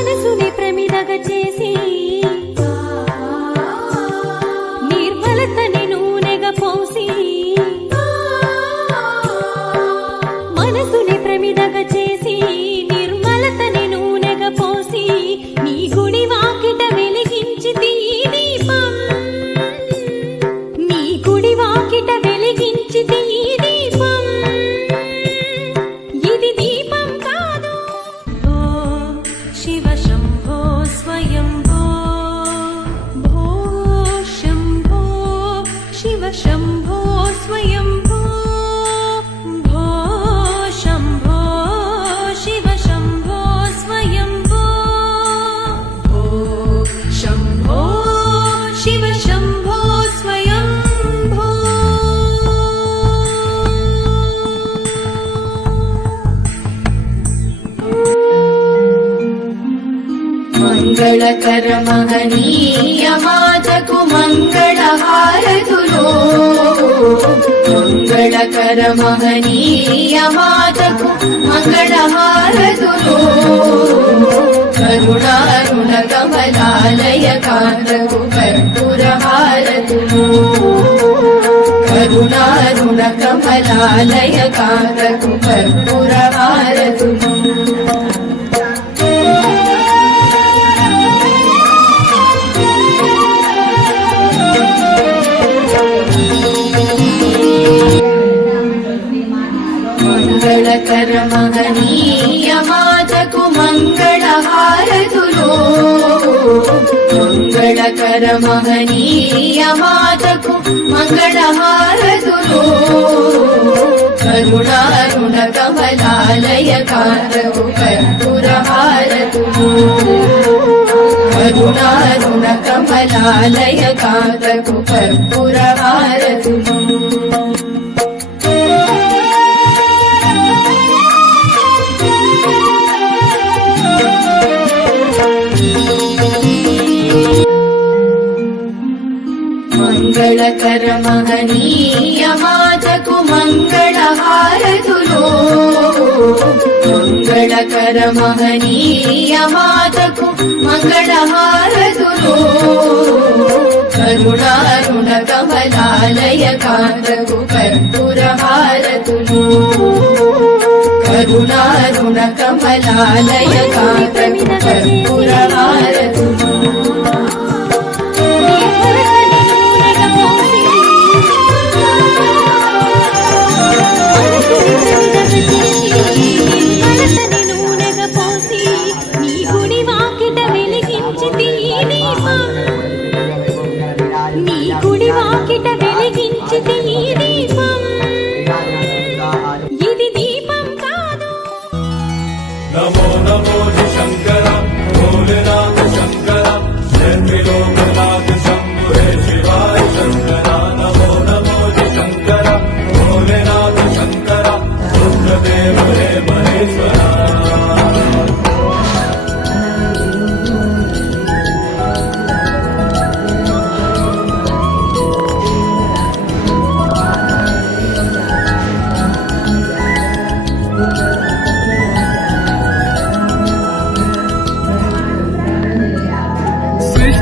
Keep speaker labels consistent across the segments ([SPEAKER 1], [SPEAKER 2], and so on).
[SPEAKER 1] మనసుని ప్రమిదగ చేసి నిర్మలతని నూనెగా పోసి మనసుని ప్రమిదగ చేసి
[SPEAKER 2] మంగళకర మహనీయ మాతకు మంగళహారతులు. మంగళకర మహనీయ మాతకు మంగళహారతులు. కరుణారుణ కమలాలయ కాంతకు కర్పూరహారతులు కరుణారుణ కమలాలయ కాంతకు కర్పూర మంగళకర మహనీయ మాతకు మంగళహారతులు. కరుణారుణ కమలాలయ కాంతకు కర్పూరహారతులు కరుణారుణ కమలాలయ కాంతకు కర్పూరహారతులు మహనీయ మాతకు మంగళ హారతులు మంగళకర మహనీయ మాతకు మంగళ హారతులు కరుణారుణ కమలాలయ కాంతకు కర్పూర హారతులు కరుణారుణ కమలాలయ కాంతకు కర్పూర
[SPEAKER 1] Namo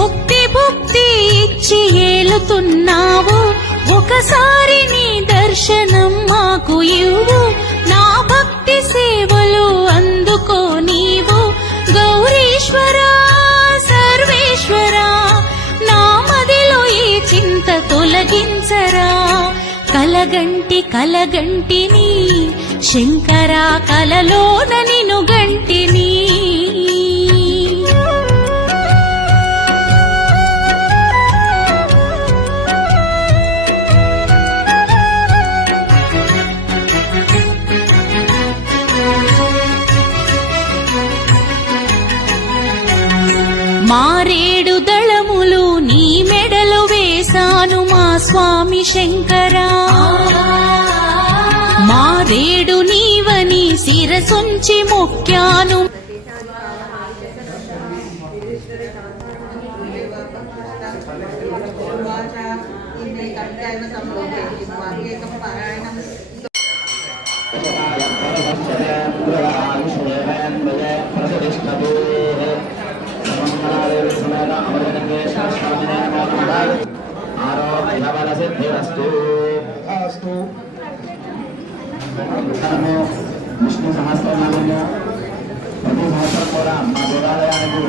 [SPEAKER 1] ముక్తి భుక్తి ఇచ్చి ఏలుతున్నావు. ఒకసారి నీ దర్శనం మాకు ఇవ్వు. నా భక్తి సేవలు అందుకో నీవు. గౌరీశ్వర సర్వేశ్వర నా మదిలో ఈ చింత తొలగించరా. కలగంటి కలగంటిని శంకరా కలలోన నిను గంటిని శంకరా. మారేడు నీవని శిరసుంచి మొక్కాను.
[SPEAKER 3] మనము విష్ణు సహస్రనామము ప్రతి సంవత్సరం కూడా మా దేవాలయానికి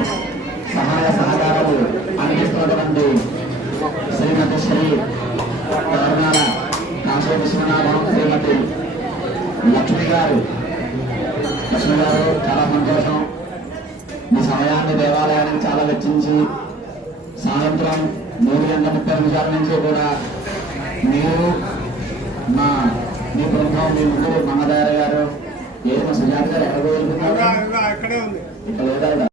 [SPEAKER 3] సహాయ సహకారాలు అందిస్తున్నటువంటి శ్రీమతి శ్రీ గవర్నాల కాశీ విశ్వనాథం శ్రీమతి లక్ష్మి గారు లక్ష్మి గారు చాలా సంతోషం. మీ సమయాన్ని దేవాలయానికి చాలా వెచ్చించి సాయంత్రం మూడు గంటల ముప్పై నిమిషాల నుంచి కూడా మీరు మా మీ బృందం మీ ముగ్గురు మమ్మదారి గారు ఏది సుజాత గారు ఎక్కడ వెళ్తున్నారు ఇక్కడ లేదా